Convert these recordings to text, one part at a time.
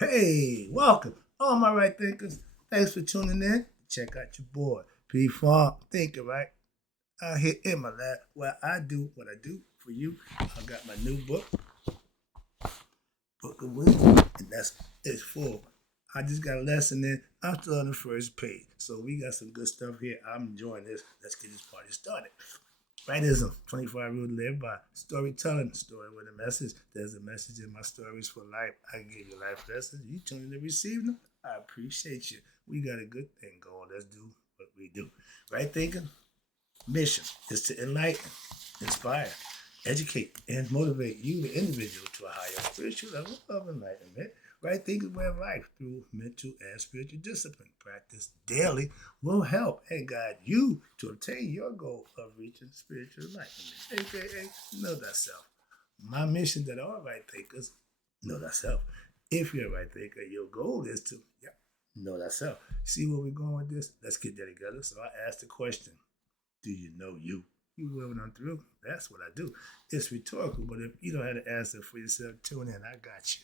Hey, welcome, all my right thinkers. Thanks for tuning in. Check out your boy, P Farm Thinker, right? Out here in my lab where I do what I do for you. I got my new book of wisdom, and that's it's full. I just got a lesson in. I'm still on the first page. So we got some good stuff here. I'm enjoying this. Let's get this party started. Rightism, 25 rule to live by. Storytelling, story with a message. There's a message in my stories for life. I can give you life lessons. You tune in to receive them. I appreciate you. We got a good thing going. Let's do what we do. Right thinking? Mission is to enlighten, inspire, educate, and motivate you, the individual, to a higher spiritual level of enlightenment. Right thinking way of life through mental and spiritual discipline. Practice daily will help and guide you to obtain your goal of reaching spiritual enlightenment, aka know thyself. My mission that all right thinkers know thyself. If you're a right thinker, your goal is to know thyself. See where we're going with this? Let's get that together. So I asked the question, do you know you? You will when I'm through. That's what I do. It's rhetorical, but if you don't have the answer for yourself, tune in. I got you.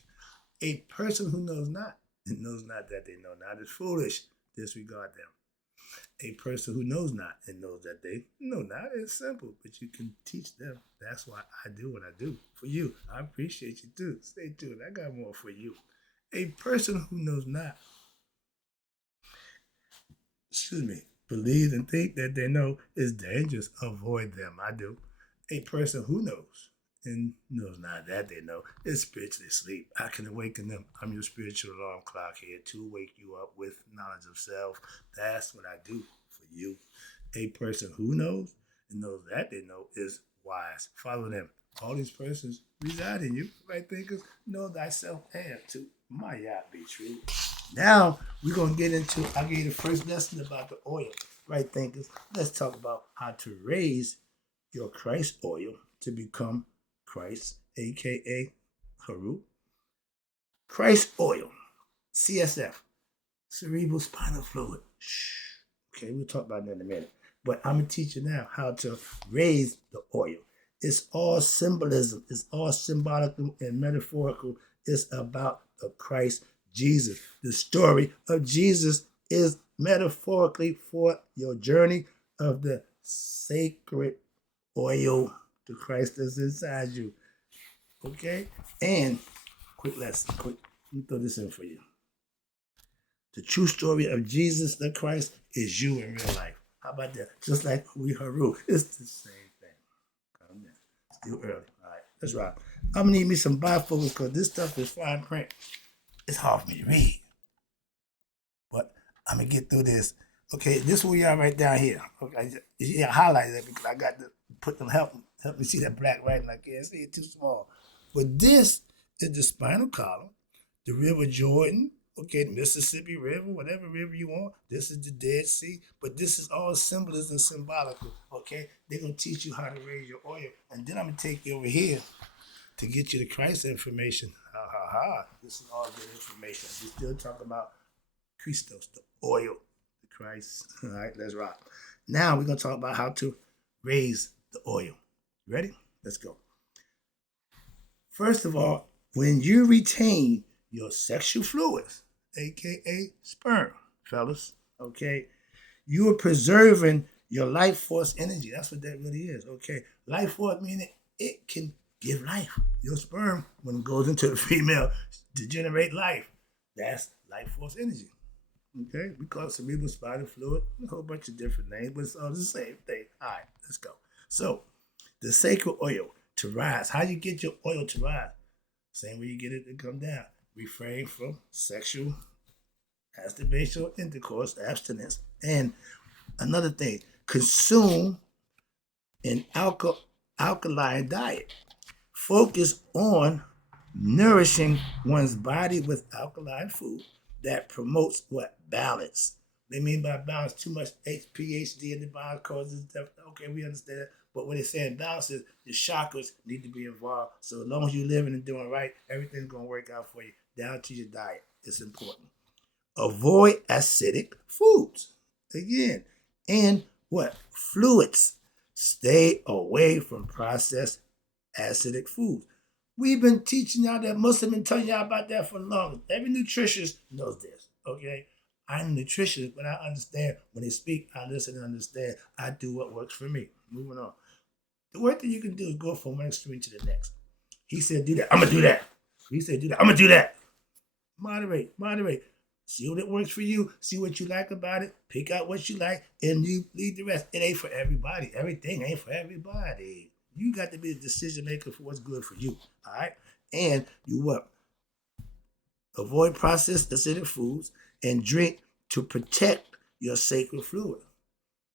A person who knows not and knows not that they know not is foolish. Disregard them. A person who knows not and knows that they know not is simple, but you can teach them. That's why I do what I do for you. I appreciate you too. Stay tuned. I got more for you. A person who knows not, excuse me, believe and think that they know is dangerous. Avoid them. I do. A person who knows and knows not that they know is spiritually asleep. I can awaken them. I'm your spiritual alarm clock here to wake you up with knowledge of self. That's what I do for you. A person who knows and knows that they know is wise. Follow them. All these persons reside in you. Right thinkers, know thyself and to my yacht be true. Now we're gonna get into. I gave you the first lesson about the oil. Right thinkers, let's talk about how to raise your Christ oil to become Christ, aka Haru. Christ oil, CSF, cerebral spinal fluid. Shh. Okay, we'll talk about that in a minute. But I'm gonna teach you now how to raise the oil. It's all symbolism. It's all symbolical and metaphorical. It's about the Christ Jesus. The story of Jesus is metaphorically for your journey of the sacred oil to Christ that's inside you. Okay? And quick lesson, let me throw this in for you. The true story of Jesus the Christ is you in real life. How about that? Just like we Haru. It's the same thing. Calm down. Still early. All right, let's rock. I'm gonna need me some bifocals because this stuff is fine print. It's hard for me to read. But I'm gonna get through this. Okay, this is where you are right down here. Okay, yeah, highlight that because I got to put them help me see that black writing. I can't see it too small. But this is the spinal column, the River Jordan, okay, the Mississippi River, whatever river you want. This is the Dead Sea, but this is all symbolism symbolical. Okay, they're gonna teach you how to raise your oil, and then I'm gonna take you over here to get you the Christ information. Ha ha ha! This is all good information. We're still talking about Christos, the oil, the Christ. All right, let's rock. Now we're gonna talk about how to raise the oil. Ready? Let's go. First of all, when you retain your sexual fluids, aka sperm, fellas, okay, you are preserving your life force energy. That's what that really is. Okay, life force meaning it can give life. Your sperm, when it goes into the female to generate life, that's life force energy. Okay, we call it cerebral spinal fluid, a whole bunch of different names, but it's all the same thing. All right, let's go. So, the sacred oil to rise. How you get your oil to rise? Same way you get it to come down. Refrain from sexual masturbation or intercourse, abstinence. And another thing, consume an alkaline diet. Focus on nourishing one's body with alkaline food that promotes what? Balance. They mean by balance, too much PhD in the body causes death. Okay, we understand that. But what they're saying balance is your chakras need to be involved. So as long as you're living and doing right, everything's gonna work out for you. Down to your diet. It's important. Avoid acidic foods. Again. And what? Fluids. Stay away from processed acidic foods. We've been teaching y'all that. Muslim been telling y'all about that for long. Every nutritionist knows this, okay? I'm a nutritionist, but I understand when they speak, I listen and understand. I do what works for me. Moving on. The worst thing you can do is go from one extreme to the next. He said, do that. I'm going to do that. He said, do that. I'm going to do that. Moderate, moderate. See what works for you. See what you like about it. Pick out what you like, and you leave the rest. It ain't for everybody. Everything ain't for everybody. You got to be the decision maker for what's good for you. All right? And you what? Avoid processed acidic foods and drink to protect your sacred fluid.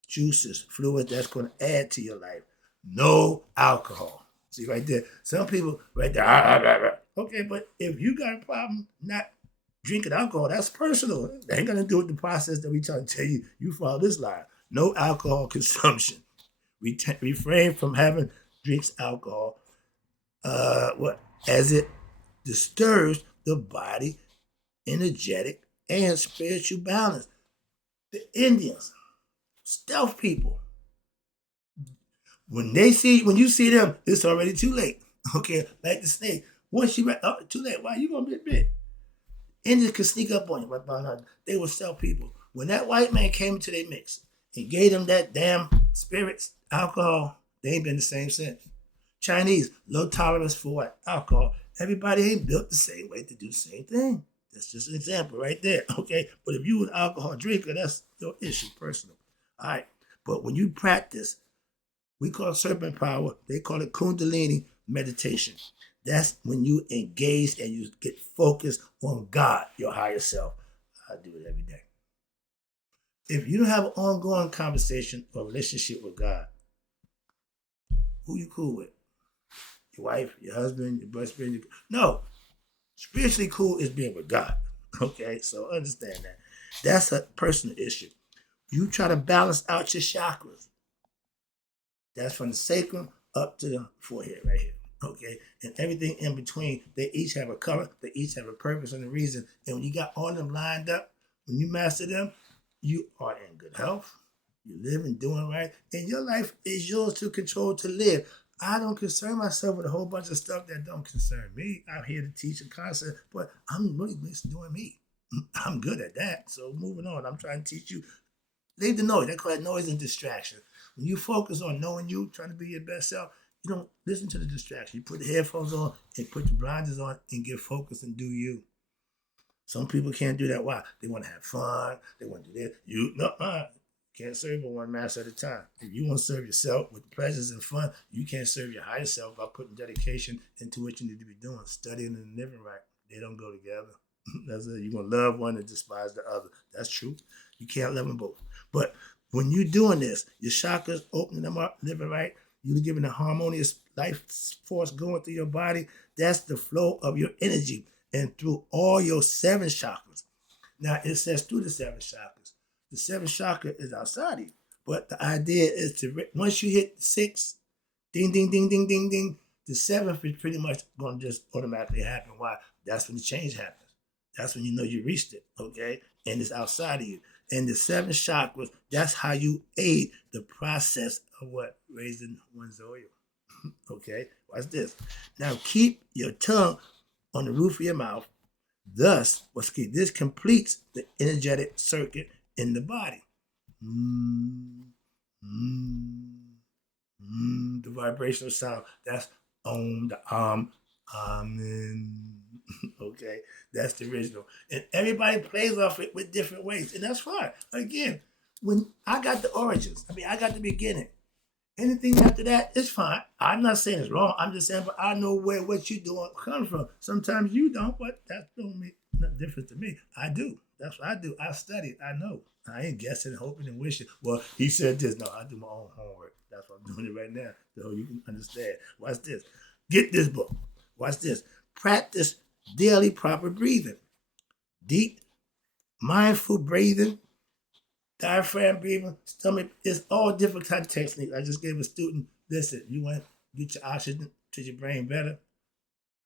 Juices, fluid that's going to add to your life. No alcohol. See right there. Some people right there. Okay, but if you got a problem not drinking alcohol, that's personal. That ain't gonna do with the process that we trying to tell you. You follow this line. No alcohol consumption. Refrain from having drinks alcohol. As it disturbs the body, energetic and spiritual balance. The Indians, stealth people. When you see them, it's already too late. Okay, like the snake. Once you too late. Why you gonna get bit? Indians could sneak up on you. They were stealth people. When that white man came into their mix and gave them that damn spirits, alcohol, they ain't been the same since. Chinese, low tolerance for what? Alcohol. Everybody ain't built the same way to do the same thing. That's just an example right there. Okay, but if you an alcohol drinker, that's your issue, personal. All right, but when you practice, we call it serpent power. They call it Kundalini meditation. That's when you engage and you get focused on God, your higher self. I do it every day. If you don't have an ongoing conversation or relationship with God, who you cool with? Your wife, your husband, your best friend? No. Spiritually cool is being with God. Okay, so understand that. That's a personal issue. You try to balance out your chakras. That's from the sacrum up to the forehead right here. Okay, and everything in between, they each have a color, they each have a purpose and a reason. And when you got all of them lined up, when you master them, you are in good health, you live and doing right, and your life is yours to control, to live. I don't concern myself with a whole bunch of stuff that don't concern me. I'm here to teach a concept, but I'm really just doing me. I'm good at that. So moving on, I'm trying to teach you. Leave the noise. They call it noise and distraction. When you focus on knowing you, trying to be your best self, you don't listen to the distraction. You put the headphones on and put the blinders on and get focused and do you. Some people can't do that. Why? They want to have fun. They want to do this. Can't serve but one master at a time. If you want to serve yourself with pleasures and fun, you can't serve your higher self by putting dedication into what you need to be doing, studying and living right. They don't go together. That's it. You're going to love one and despise the other. That's true. You can't love them both. But when you're doing this, your chakras, opening them up, living right, you're giving a harmonious life force going through your body. That's the flow of your energy and through all your 7 chakras. Now, it says through the 7 chakras. The 7th chakra is outside of you. But the idea is to, once you hit 6, ding, ding, ding, ding, ding, ding, the 7th is pretty much going to just automatically happen. Why? That's when the change happens. That's when you know you reached it, okay? And it's outside of you. And the 7 chakras, that's how you aid the process of what? Raising one's oil. Okay? Watch this. Now keep your tongue on the roof of your mouth. Thus, this completes the energetic circuit in the body. The vibrational sound. That's Om, the Amen. Okay, that's the original. And everybody plays off it with different ways, and that's fine. Again, when I got the origins, I got the beginning. Anything after that, it's fine. I'm not saying it's wrong. I'm just saying, but I know where what you're doing comes from. Sometimes you don't, but that don't make no difference to me. I do. That's what I do. I study. I know. I ain't guessing, hoping, and wishing. Well, he said this. No, I do my own homework. That's why I'm doing it right now, so you can understand. Watch this. Get this book. Watch this. Practice daily proper breathing. Deep, mindful breathing, diaphragm breathing, stomach. It's all different kind of techniques. I just gave a student, listen, you want to get your oxygen to your brain better?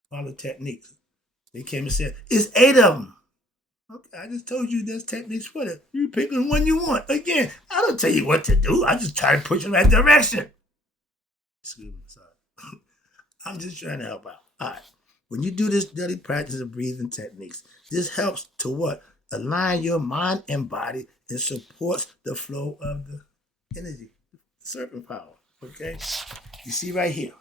Follow techniques. They came and said, it's 8 of them. Okay, I just told you there's techniques for that. You pick the one you want. Again, I don't tell you what to do. I just try to push you in that direction. Excuse me, sorry. I'm just trying to help out. All right. When you do this daily practice of breathing techniques, this helps to what? Align your mind and body and supports the flow of the energy, the serpent power. Okay? You see right here.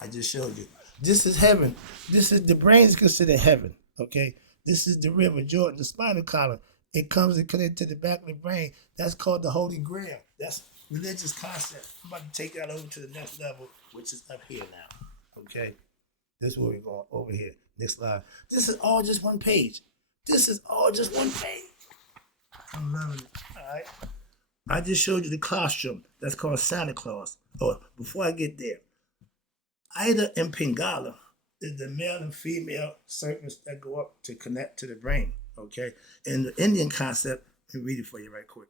I just showed you. This is heaven. This is the brain is considered heaven. Okay? This is the river, Jordan, the spinal column. It comes and connects to the back of the brain. That's called the Holy Grail. That's religious concept. I'm about to take that over to the next level, which is up here now. Okay? This is where we're going, over here. Next slide. This is all just one page. This is all just one page. I'm loving it. All right? I just showed you the claustrum. That's called Santa Claus. Oh, before I get there, Ida and Pingala is the male and female serpents that go up to connect to the brain. Okay? In the Indian concept, let me read it for you right quick.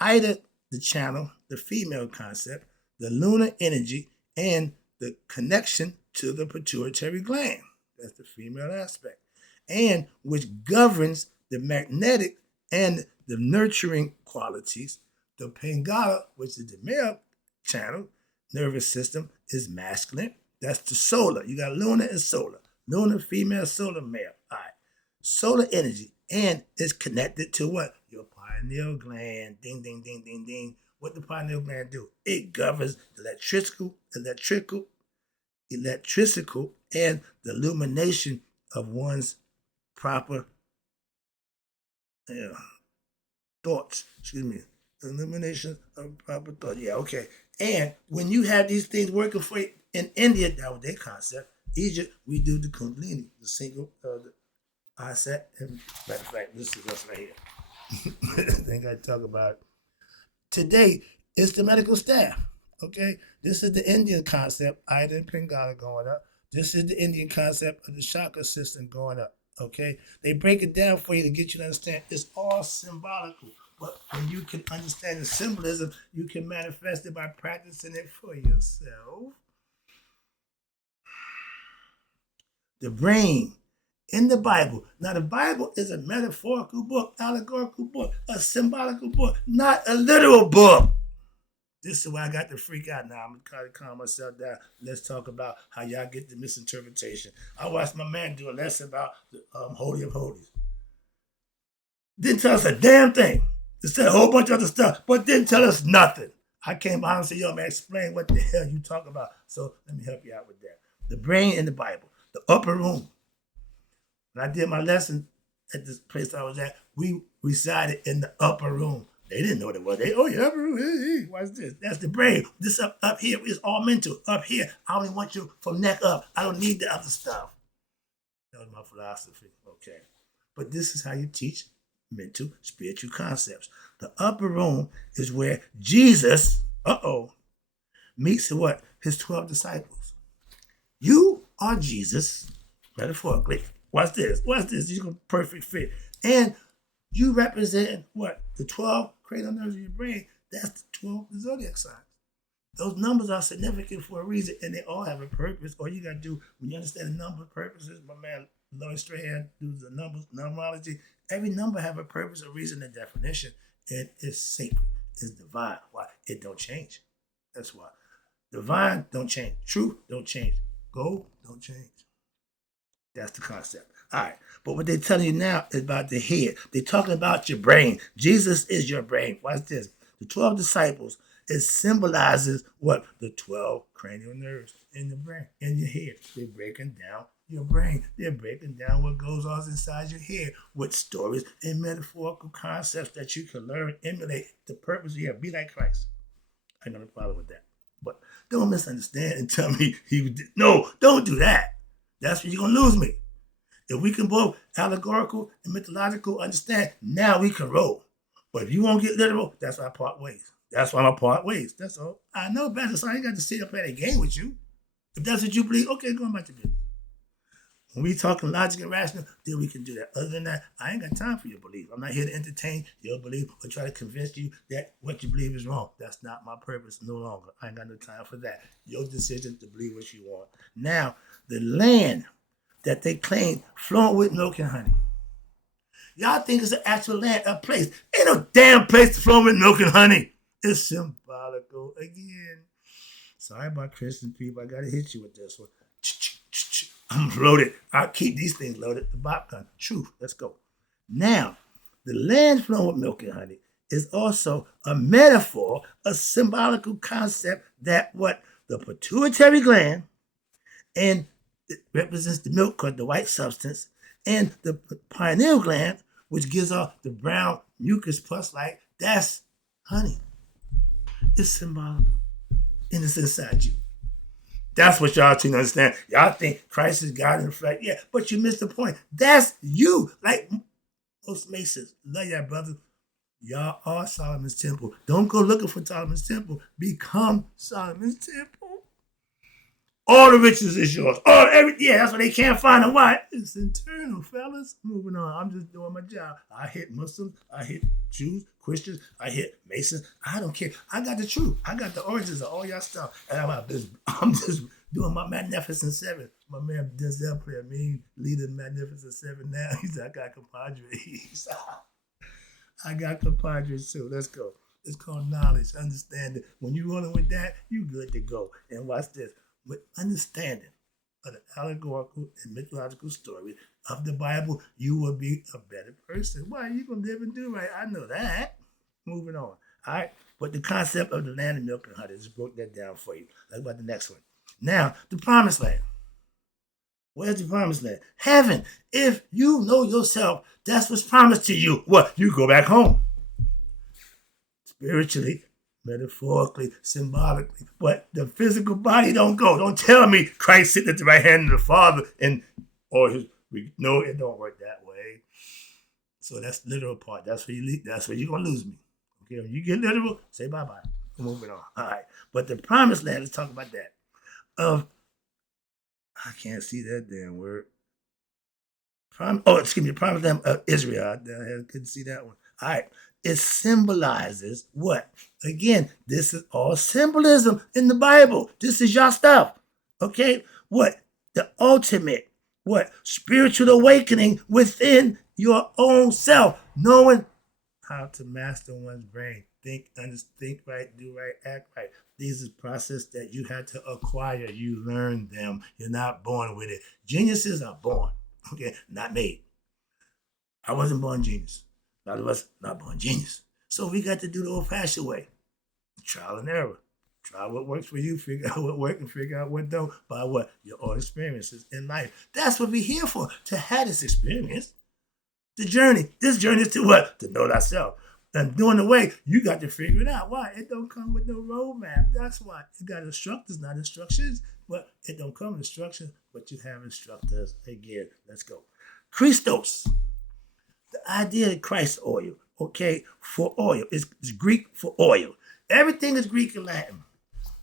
Ida, the channel, the female concept, the lunar energy, and the connection to the pituitary gland. That's the female aspect. And which governs the magnetic and the nurturing qualities. The Pingala, which is the male channel, nervous system, is masculine. That's the solar. You got lunar and solar. Lunar, female, solar, male. All right. Solar energy. And it's connected to what? Your pineal gland. Ding, ding, ding, ding, ding. What the pineal gland do? It governs electrical, and the illumination of one's proper thoughts. Excuse me. Illumination of proper thought. Yeah, okay. And when you have these things working for you in India, that was their concept. Egypt, we do the Kundalini, the single, the asset. And matter of fact, this is us right here. I think I talk about it. Today, it's the medical staff. Okay, this is the Indian concept, Ida and Pingala going up. This is the Indian concept of the chakra system going up. Okay, they break it down for you to get you to understand. It's all symbolical, but when you can understand the symbolism, you can manifest it by practicing it for yourself. The brain in the Bible. Now, the Bible is a metaphorical book, allegorical book, a symbolical book, not a literal book. This is why I got to freak out now. I'm going to try to calm myself down. Let's talk about how y'all get the misinterpretation. I watched my man do a lesson about the Holy of Holies. Didn't tell us a damn thing. They said a whole bunch of other stuff, but didn't tell us nothing. I came behind and said, yo, man, explain what the hell you talk about. So let me help you out with that. The brain in the Bible, the upper room. When I did my lesson at this place I was at, we resided in the upper room. They didn't know what it was. Upper room. Hey, what's this? That's the brain. This up here is all mental. Up here, I only want you from neck up. I don't need the other stuff. That was my philosophy. Okay. But this is how you teach mental, spiritual concepts. The upper room is where Jesus, meets what? His 12 disciples. You are Jesus, metaphorically. Watch this. You're a perfect fit. And you represent what? The 12 cranial nerves of your brain. That's the 12 zodiac signs. Those numbers are significant for a reason, and they all have a purpose. All you got to do, when you understand the number purposes, my man Lloyd Strahan does the numbers, numerology. Every number have a purpose, a reason, and definition, and it's sacred. It's divine. Why? It don't change. That's why. Divine don't change. Truth don't change. Gold don't change. That's the concept. All right. But what they're telling you now is about the head. They're talking about your brain. Jesus is your brain. Watch this. The 12 disciples, it symbolizes what? The 12 cranial nerves in the brain, in your head. They're breaking down your brain. They're breaking down what goes on inside your head with stories and metaphorical concepts that you can learn, emulate. The purpose here, be like Christ. I got no problem with that. But don't misunderstand and tell me no, don't do that. That's where you're going to lose me. If we can both allegorical and mythological understand, now we can roll. But if you won't get literal, that's why I part ways. That's why I'm part ways. That's all. I know better, so I ain't got to sit up and play a game with you. If that's what you believe, okay, going back to business. When we talking logic and rational, then we can do that. Other than that, I ain't got time for your belief. I'm not here to entertain your belief or try to convince you that what you believe is wrong. That's not my purpose no longer. I ain't got no time for that. Your decision to believe what you want. Now, the land that they claim flowing with milk and honey. Y'all think it's an actual land, a place. Ain't no damn place flowing with milk and honey. It's symbolical again. Sorry about Christian people. I got to hit you with this one. I'm loaded. I keep these things loaded. The popcorn. Truth. Let's go. Now, the land flowing with milk and honey is also a metaphor, a symbolical concept that what the pituitary gland, and it represents the milk or the white substance, and the pineal gland, which gives off the brown mucus plus light, that's honey. It's symbolical, and it's inside you. That's what y'all need to understand. Y'all think Christ is God in the flesh. Yeah, but you missed the point. That's you. Like most Masons. Love y'all, brother. Y'all are Solomon's temple. Don't go looking for Solomon's temple. Become Solomon's temple. All the riches is yours. Yeah, that's what they can't find. And why? It's internal, fellas. Moving on. I'm just doing my job. I hit Muslims. I hit Jews, Christians. I hit Masons. I don't care. I got the truth. I got the origins of all y'all stuff. And I'm just doing my Magnificent Seven. My man Thyself player, me leading Magnificent Seven now. He said, I got compadres. I got compadres too. Let's go. It's called knowledge, understanding. When you're running with that, you good to go. And watch this. With understanding of the allegorical and mythological story of the Bible, you will be a better person. Why? You're going to live and do right. I know that. Moving on. All right. But the concept of the land of milk and honey, just broke that down for you. Let's go about the next one. Now, the promised land. Where's the promised land? Heaven. If you know yourself, that's what's promised to you. What? You go back home. Spiritually, metaphorically, symbolically, but the physical body don't go. Don't tell me Christ sitting at the right hand of the Father no, it don't work that way. So that's the literal part. That's where you're gonna lose me. Okay, when you get literal, say bye-bye. I'm moving on. All right. But the promised land, let's talk about that. I can't see that damn word. The promised land of Israel. I couldn't see that one. All right. It symbolizes what? Again, this is all symbolism in the Bible. This is your stuff. Okay? What? The ultimate, spiritual awakening within your own self. Knowing how to master one's brain. Think right, do right, act right. These are processes that you had to acquire. You learn them. You're not born with it. Geniuses are born. Okay? Not made. I wasn't born genius. A lot of us not born genius. So we got to do the old-fashioned way. Trial and error. Try what works for you, figure out what works, and figure out what don't by what? Your own experiences in life. That's what we're here for, to have this experience. The journey. This journey is to what? To know thyself. And doing the way, you got to figure it out. Why? It don't come with no roadmap. That's why. It got instructors, not instructions. But it don't come with instructions, but you have instructors. Again, let's go. Christos. The idea of Christ oil, okay, for oil. It's Greek for oil. Everything is Greek and Latin.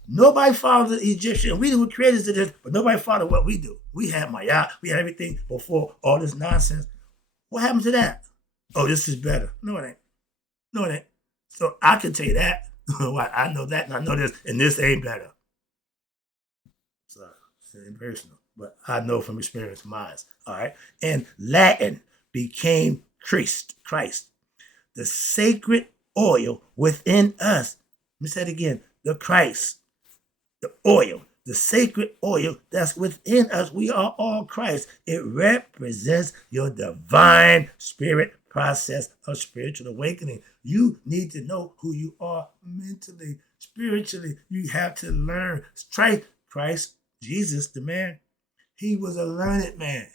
Nobody followed the Egyptian. We were creators of this, but nobody followed what we do. We had Maya. We had everything before all this nonsense. What happened to that? Oh, this is better. No, it ain't. No, it ain't. So I can tell you that. I know that, and I know this, and this ain't better. Sorry, it's impersonal, but I know from experience, mine. All right, and Latin became Christ, the sacred oil within us. Let me say it again. The Christ, the oil, the sacred oil that's within us. We are all Christ. It represents your divine spirit process of spiritual awakening. You need to know who you are mentally, spiritually. You have to learn. Christ, Jesus, the man, he was a learned man.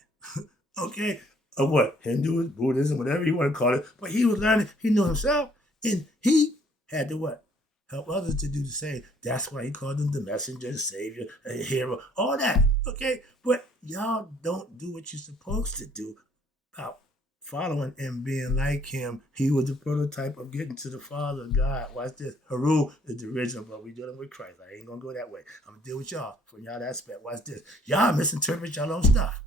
Okay? Of what? Hinduism, Buddhism, whatever you want to call it. But he was learning. He knew himself. And he had to what? Help others to do the same. That's why he called him the messenger, the savior, a hero, all that. Okay? But y'all don't do what you're supposed to do about following and being like him. He was the prototype of getting to the Father, God. Watch this. Haru is the original, but we're dealing with Christ. I ain't going to go that way. I'm going to deal with y'all from y'all aspect. Watch this. Y'all misinterpret y'all own stuff.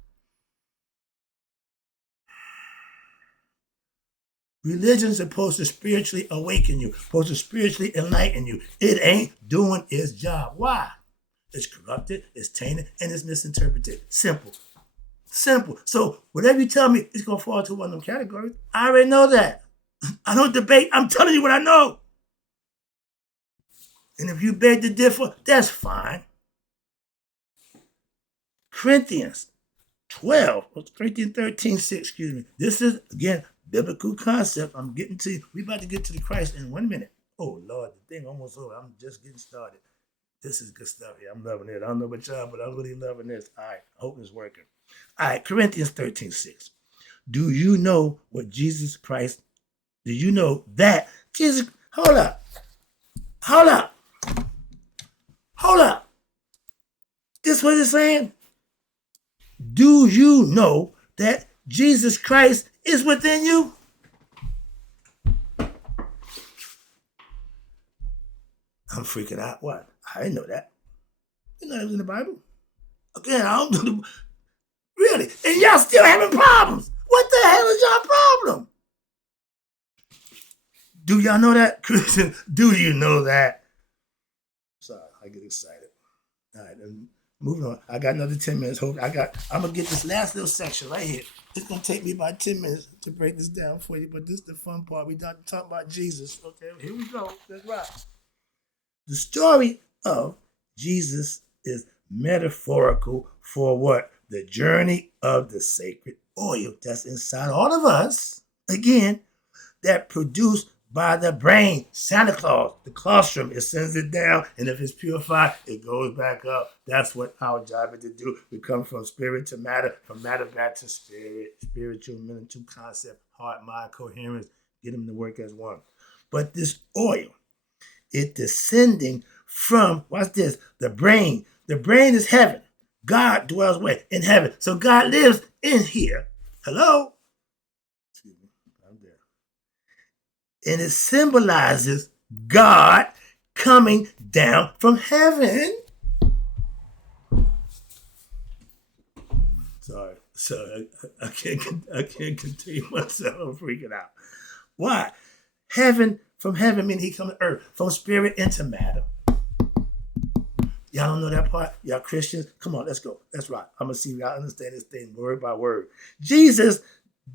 Religion's supposed to spiritually awaken you, supposed to spiritually enlighten you. It ain't doing its job. Why? It's corrupted, it's tainted, and it's misinterpreted. Simple. So whatever you tell me, it's going to fall into one of them categories. I already know that. I don't debate. I'm telling you what I know. And if you beg to differ, that's fine. Corinthians, 12, 6, excuse me. This is, again, biblical concept. I'm getting to, we about to get to the Christ in 1 minute. Oh, Lord, the thing almost over. I'm just getting started. This is good stuff here. I'm loving it. I don't know about y'all, but I'm really loving this. All right, I hope it's working. All right, Corinthians 13:6. Do you know what Jesus Christ, do you know that Jesus, hold up. This what it's saying? Do you know that Jesus Christ is within you? I'm freaking out. What? I didn't know that. You know that was in the Bible? Again, I don't know. Really? And y'all still having problems. What the hell is y'all problem? Do y'all know that? Christian, do you know that? Sorry, I get excited. All right, moving on. I got another 10 minutes. I'm gonna get this last little section right here. It's gonna take me about 10 minutes to break this down for you, but this is the fun part. We got to talk about Jesus. Okay, here we go. That's right. The story of Jesus is metaphorical for what? The journey of the sacred oil that's inside all of us. Again, that produced by the brain, Santa Claus, the claustrum, it sends it down, and if it's purified, it goes back up. That's what our job is to do. We come from spirit to matter, from matter back to spirit, spiritual, mental concept, heart, mind, coherence, get them to work as one. But this oil, it descending from, watch this, the brain. The brain is heaven. God dwells where? In heaven. So God lives in here. Hello? Excuse me, I'm there. And it symbolizes God coming down from heaven. Sorry, I can't contain myself. I'm freaking out. Why? From heaven means he come to earth, from spirit into matter. Y'all don't know that part? Y'all Christians? Come on, let's go. That's right. I'm going to see if y'all understand this thing word by word. Jesus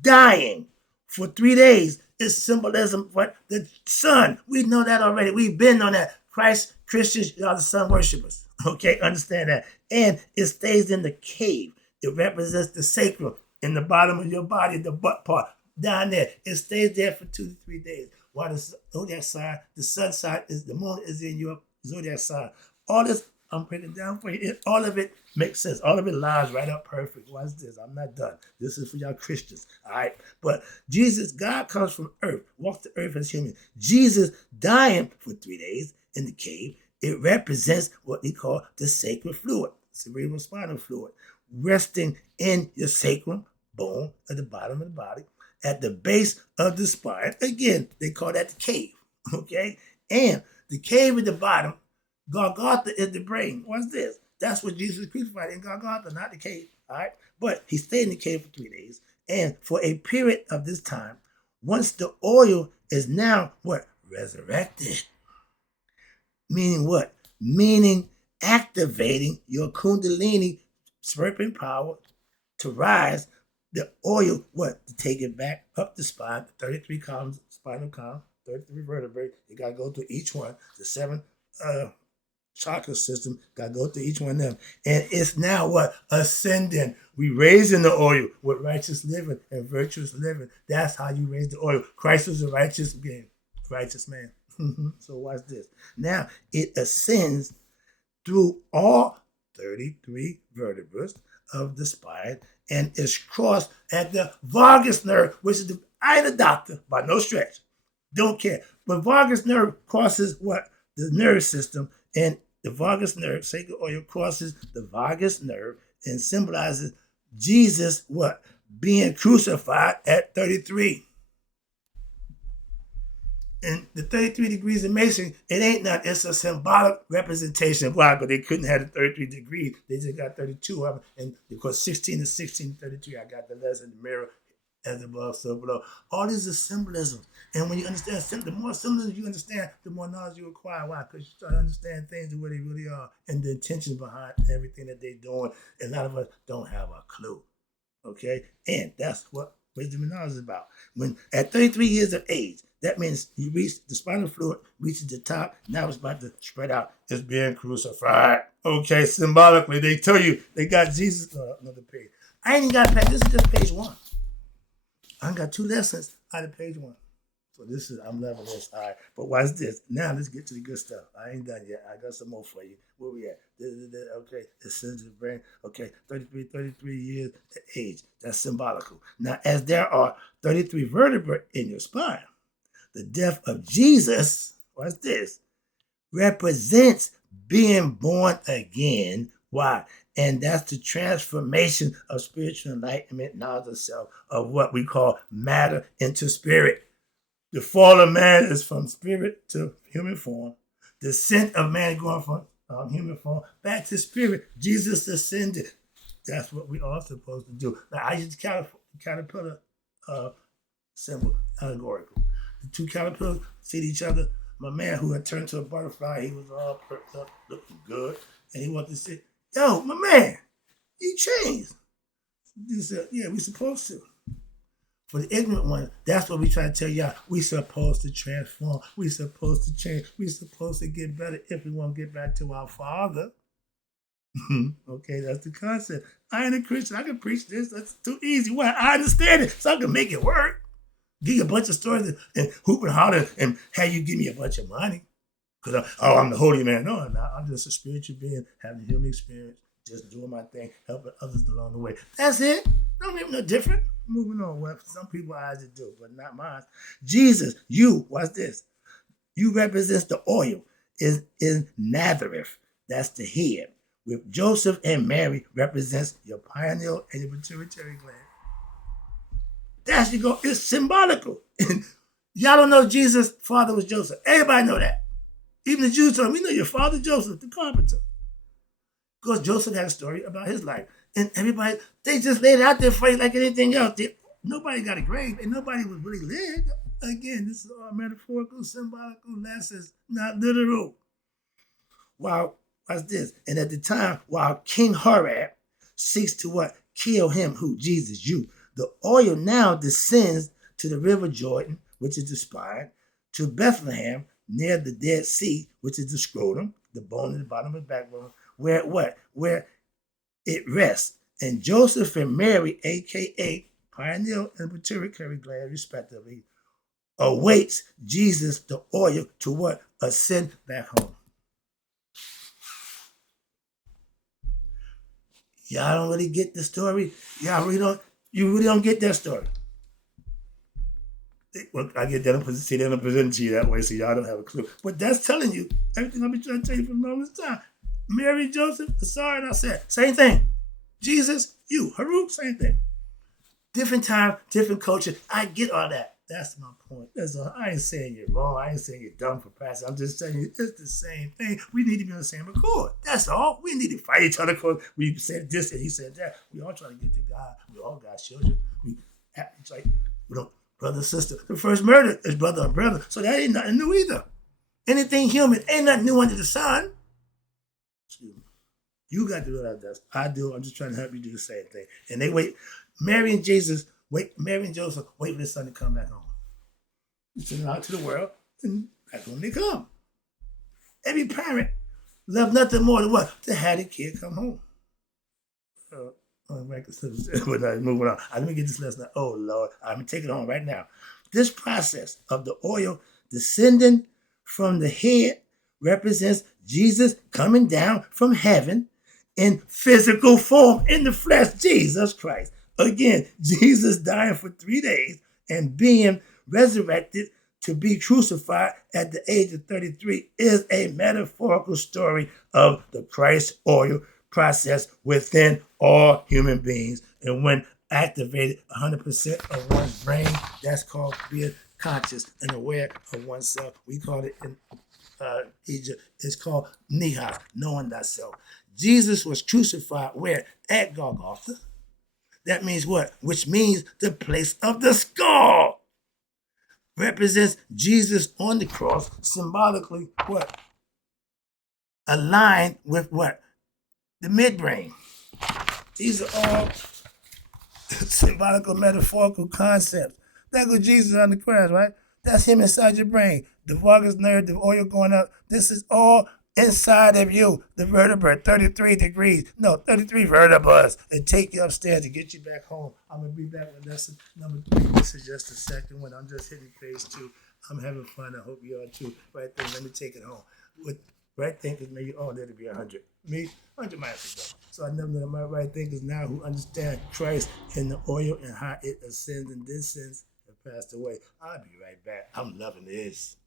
dying for 3 days is symbolism for the Son. We know that already. We've been on that. Christ, Christians, y'all the Son worshipers. Okay, understand that. And it stays in the cave. It represents the sacrum in the bottom of your body, the butt part, down there. It stays there for 2 to 3 days. While the zodiac sign, the sun side is, the moon is in your zodiac sign. All this, I'm breaking down for you. All of it makes sense. All of it lines right up perfect. Watch this. I'm not done. This is for y'all Christians. All right. But Jesus, God comes from earth, walks the earth as human. Jesus dying for 3 days in the cave. It represents what we call the sacred fluid, cerebral spinal fluid, resting in your sacrum, bone at the bottom of the body, at the base of the spine. Again, they call that the cave. Okay. And the cave at the bottom, Golgotha is the brain. What's this? That's what Jesus crucified in Golgotha, not the cave. All right. But he stayed in the cave for 3 days. And for a period of this time, once the oil is now what? Resurrected. Meaning what? Meaning activating your Kundalini serpent power to rise the oil, what? To take it back up the spine, 33 columns, spinal column, 33 vertebrae. You got to go through each one. The 7 chakra system, got to go through each one of them. And it's now what? Ascending. We raising the oil with righteous living and virtuous living. That's how you raise the oil. Christ was a righteous man. So watch this. Now it ascends through all 33 vertebrae of the spine and is crossed at the vagus nerve, which is I ain't a doctor by no stretch. Don't care. But vagus nerve crosses what? The nerve system, and the vagus nerve, sacred oil crosses the vagus nerve and symbolizes Jesus, what? Being crucified at 33. And the 33 degrees of Mason, it ain't nothing. It's a symbolic representation. Why? Because they couldn't have the 33 degrees. They just got 32 of them. And because 16 to 16 to 33, I got the lesson, the mirror, as above, so below. All these are symbolisms. And when you understand, the more symbolisms you understand, the more knowledge you acquire. Why? Because you start to understand things the way they really are and the intentions behind everything that they're doing. And a lot of us don't have a clue. Okay? And that's what wisdom and knowledge is about. When at 33 years of age, that means you reach the spinal fluid, reaches the top. Now it's about to spread out. It's being crucified. Okay, symbolically, they tell you they got Jesus. Another page. I ain't even got page. This is just page 1. I got 2 lessons out of page 1. So this is, I'm loving this. All right. But watch this. Now let's get to the good stuff. I ain't done yet. I got some more for you. Where we at? Okay. The sense of the brain. Okay. 33 years of age. That's symbolical. Now, as there are 33 vertebrae in your spine, the death of Jesus, watch this, represents being born again. Why? And that's the transformation of spiritual enlightenment, knowledge of self, of what we call matter into spirit. The fall of man is from spirit to human form. The descent of man going from human form back to spirit. Jesus ascended. That's what we are supposed to do. Now, I use the caterpillar symbol, allegorical. The 2 caterpillars see each other. My man who had turned to a butterfly, he was all perked up, looking good. And he wanted to say, yo, my man, you changed. He said, yeah, we supposed to. For the ignorant one, that's what we try to tell y'all. We supposed to transform. We supposed to change. We supposed to get better if we want to get back to our Father. Okay, that's the concept. I ain't a Christian. I can preach this. That's too easy. Well, I understand it, so I can make it work. Give you a bunch of stories and hoop and holler and have you give me a bunch of money. Because I'm the holy man. No, I'm not. I'm just a spiritual being, having a human experience, just doing my thing, helping others along the way. That's it. Don't make no different. Moving on. Well, some people eyes it do, but not mine. Jesus, you, watch this. You represents the oil is Nazareth. That's the head. With Joseph and Mary represents your pineal and your pituitary gland. That's you go. It's symbolical. Y'all don't know Jesus' father was Joseph. Everybody know that. Even the Jews told him, we know your father Joseph, the carpenter. Because Joseph had a story about his life. And everybody, they just laid it out there for you like anything else. Nobody got a grave, and nobody was really lived. Again, this is all metaphorical, symbolical lessons, not literal. While, watch this, and at the time, while King Herod seeks to what? Kill him, who? Jesus, you. The oil now descends to the river Jordan, which is the spine, to Bethlehem, near the Dead Sea, which is the scrotum, the bone in the bottom of the backbone, where what? Where it rests. And Joseph and Mary, a.k.a. pineal and pituitary gland, respectively, awaits Jesus, the oil, to what? Ascend back home. Y'all don't really get the story. You really don't get that story. Well, I get that. See, they don't present it to you that way, so y'all don't have a clue. But that's telling you everything I've been trying to tell you for the longest time. Mary, Joseph, Asar, and I said, same thing. Jesus, you, Haruk, same thing. Different time, different culture. I get all that. That's my point. That's all. I ain't saying you're wrong. I ain't saying you're dumb for passing. I'm just telling you it's the same thing. We need to be on the same accord. That's all. We need to fight each other because we said this and he said that. We all trying to get to God. We all got children. It's like, brother and sister. The first murder is brother and brother. So that ain't nothing new either. Anything human ain't nothing new under the sun. Excuse me. You got to do what I do. I do. I'm just trying to help you do the same thing. And they wait. Mary and Joseph wait for the son to come back home. You send them out to the world, and that's when they come. Every parent loves nothing more than what? To have the kid come home. Moving on. Let me get this lesson. Oh, Lord. I'm going to take it on right now. This process of the oil descending from the head represents Jesus coming down from heaven in physical form, in the flesh, Jesus Christ. Again, Jesus dying for 3 days and being resurrected to be crucified at the age of 33 is a metaphorical story of the Christ oil process within all human beings. And when activated 100% of one's brain, that's called being conscious and aware of oneself. We call it in Egypt, it's called Niha, knowing thyself. Jesus was crucified where? At Golgotha. That means what? Which means the place of the skull. Represents Jesus on the cross, symbolically what? Aligned with what? The midbrain. These are all symbolical, metaphorical concepts. That's what Jesus on the cross, right? That's him inside your brain. The vagus nerve, the oil going up. This is all inside of you, the vertebra, 33 degrees, no, 33 vertebras, and take you upstairs to get you back home. I'm going to be back with lesson number 3. This is just the second one. I'm just hitting phase 2. I'm having fun. I hope you are too. Right thing, let me take it home. With right thinkers, maybe, oh, that'll be 100. Me, 100 miles ago. So I know that my right thinkers now who understand Christ and the oil and how it ascends and descends have passed away. I'll be right back. I'm loving this.